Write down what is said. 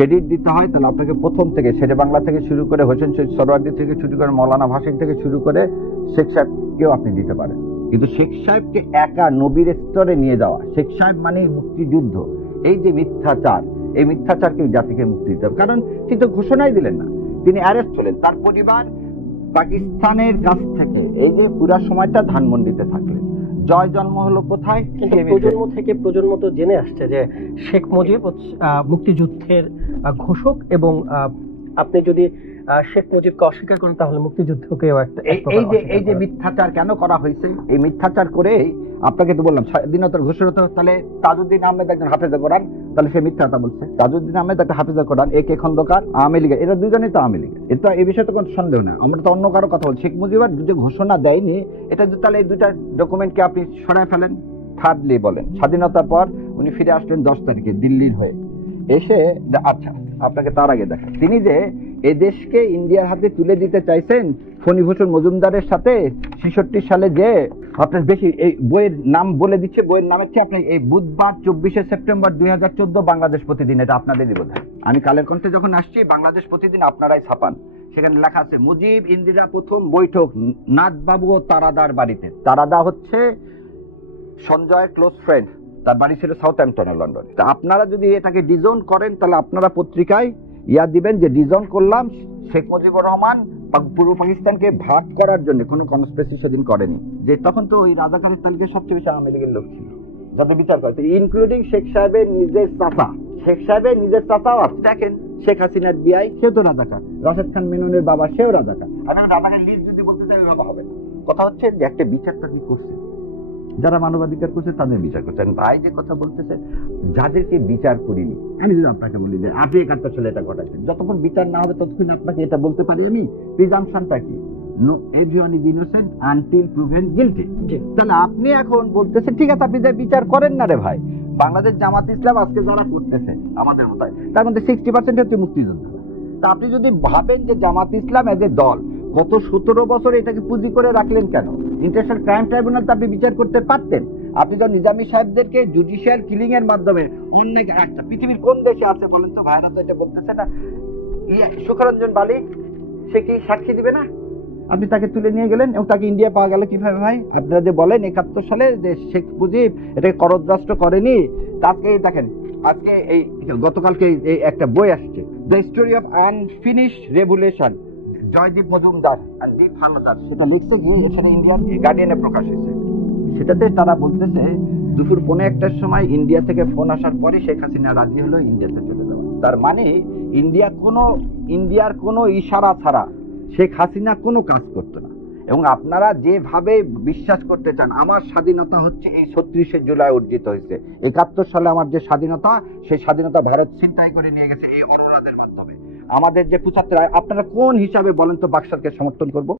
Credit দিতে হয় তাহলে আপনাকে প্রথম থেকে শেরে বাংলা থেকে শুরু করে হোসেন শহীদ সোহরাওয়ার্দী থেকে শুরু করে মৌলানা ভাসানী থেকে শুরু করে শেখ সাহেবকেও আপনি দিতে পারেন। কিন্তু শেখ সাহেবকে একা নবীর স্তরে নিয়ে যাওয়া, শেখ সাহেব মানে মুক্তিযুদ্ধ, এই যে মিথ্যাচার, এই মিথ্যাচারকে জাতিকে মুক্তি দিতে হবে। কারণ তিনি তো ঘোষণাই দিলেন না, তিনি অ্যারেস্ট হলেন, তার পরিবার পাকিস্তানের কাছ থেকে এই যে পুরা সময়টা ধানমন্ডিতে থাকলেন। জয় জন্ম হলো কোথায়? প্রজন্ম থেকে প্রজন্ম তো জেনে আসছে যে শেখ মুজিব মুক্তিযুদ্ধের ঘোষক, এবং আপনি যদি শেখ মুজিবকে অস্বীকার করেন তাহলে মুক্তিযুদ্ধকেও একটা এই যে মিথ্যাচার কেন করা হয়েছে, এই মিথ্যাচার করে আপনাকে তো বললাম স্বাধীনতার ঘোষণা তাহলে তাজউদ্দিন আহমেদ একজন হাফেজে কোরআন, তাহলে সে মিথ্যাটা বলছে। তাজউদ্দিন আহমেদ একটা হাফেজে কোরআন, এ কে খন্দকার আওয়ামী লীগের, এরা দুজনেই তো আওয়ামী লীগের। এটা এই বিষয়ে তো কোনো সন্দেহ না। আমরা তো অন্য কারো কথা বলছি। শেখ মুজিবার যে ঘোষণা দেয়নি, এটা তাহলে এই দুইটা ডকুমেন্টকে আপনি সরায় ফেলেন। থার্ডলি বলেন, স্বাধীনতার পর উনি ফিরে আসলেন 10 তারিখে দিল্লির হয়ে এসে। আচ্ছা, আপনাকে তার আগে দেখেন তিনি যে এই দেশকে ইন্ডিয়ার হাতে তুলে দিতে চাইছেন ফণীভূষণ মজুমদারের সাথে 66 সালে, যে আপনার বেশি এই বইয়ের নাম বলে দিচ্ছে, বইয়ের নাম হচ্ছে আপনি এই বুধবার 24শে সেপ্টেম্বর 2014 বাংলাদেশ প্রতিদিন, এটা আপনাদেরই বোধ হয়। আমি কালের কণ্ঠে যখন আসছি, বাংলাদেশ প্রতিদিন আপনারাই ছাপান, সেখানে লেখা আছে মুজিব ইন্দিরা প্রথম বৈঠক নাথবাবু ও তারাদার বাড়িতে। তারাদা হচ্ছে সঞ্জয়ের ক্লোজ ফ্রেন্ড, তার বাড়ি ছিল সাউথহ্যাম্পটনে, লন্ডনে। তা আপনারা যদি এটাকে ডিজাউন করেন তাহলে আপনারা পত্রিকায় দিবেন যে ডিজাউন করলাম, শেখ মুজিবুর রহমান পূর্ব পাকিস্তানকে ভাগ করার জন্য কোনো কনস্পিরেসি সেদিন করেনি। যে তখন তো ওই রাজাকারের তালিকে সবচেয়ে বেশি আওয়ামী লীগের লোক ছিল যাতে বিচার করে, ইনক্লুডিং শেখ সাহেবের নিজের চাচা। শেখ সাহেবের নিজের চাচাও দেখেন, শেখ হাসিনার বিআই, সেও তো রাজাকার। রাশেদ খান মেননের বাবা, সেও রাজাকার। আমি রাজাকার লিস্ট যদি বলতে চাই ভাবা হবে। কথা হচ্ছে যে একটা বিচারটা কি করছে, যারা মানবাধিকার করছে তাদের বিচার করছেন। ভাই যে কথা বলতেছে, যাদেরকে বিচার করিনি, আমি যদি আপনাকে বলি যে আপনি 71 সালে এটা ঘটাচ্ছেন, যতক্ষণ বিচার না হবে ততক্ষণ আপনাকে এটা বলতে পারি আমি। প্রিজাম্পশনটা কি? No everyone is innocent until proven guilty. তাহলে আপনি এখন বলতেছেন ঠিক আছে, আপনি যে বিচার করেন না রে ভাই, বাংলাদেশ জামাত ইসলাম আজকে যারা করতেছে আমাদের মতো, তার মধ্যে 60% হচ্ছে মুক্তিযোদ্ধা। তা আপনি যদি ভাবেন যে জামাত ইসলাম এজ এ দল গত 17 বছর এটাকে পুঁজি করে রাখলেন কেন? ইন্টারন্যাশনাল ক্রাইম ট্রাইব্যুনাল তো আপনি বিচার করতে পারতেন। আপনি তো নিজামী সাহেবদেরকে জুডিশিয়াল কিলিং এর মাধ্যমে আচ্ছা, পৃথিবীর কোন দেশে আছে বলেন তো? ভাইরা তো এটা বলতেছে না। সুখরঞ্জন বালি, সে কি সাক্ষী দিবে না? আপনি তাকে তুলে নিয়ে গেলেন এবং তাকে ইন্ডিয়া পাওয়া গেল কিভাবে ভাই? আপনারা যে বলেন 71 সালে যে শেখ মুজিব এটাকে করদ্রাস্ত্র করেনি, তাকে দেখেন আজকে এই গতকালকে এই একটা বই আসছে, the story of unfinished revolution, Joydeep Majumdar আর দীপ হালদার, সেটা লিখছে গিয়ে সেটা ইন্ডিয়ান গার্ডিয়ানে প্রকাশ হয়েছে। সেটাতে তারা বলতেছে দুপুর 1:15টার সময় ইন্ডিয়া থেকে ফোন আসার পরে শেখ হাসিনা রাজি হলো ইন্ডিয়াতে চলে যাওয়া। তার মানে ইন্ডিয়ার কোনো ইশারা ছাড়া শেখ হাসিনা কোনো কাজ করতো না। এবং আপনারা যেভাবে বিশ্বাস করতে চান আমার স্বাধীনতা হচ্ছে এই 36শে জুলাই অর্জিত হয়েছে, 71 সালে আমার যে স্বাধীনতা, সেই স্বাধীনতা ভারত ছিনতাই করে নিয়ে গেছে এই অনুরাগের মাধ্যমে। আমাদের যে 75, আপনারা কোন হিসাবে বলেন তো বাকশালকে সমর্থন করবো?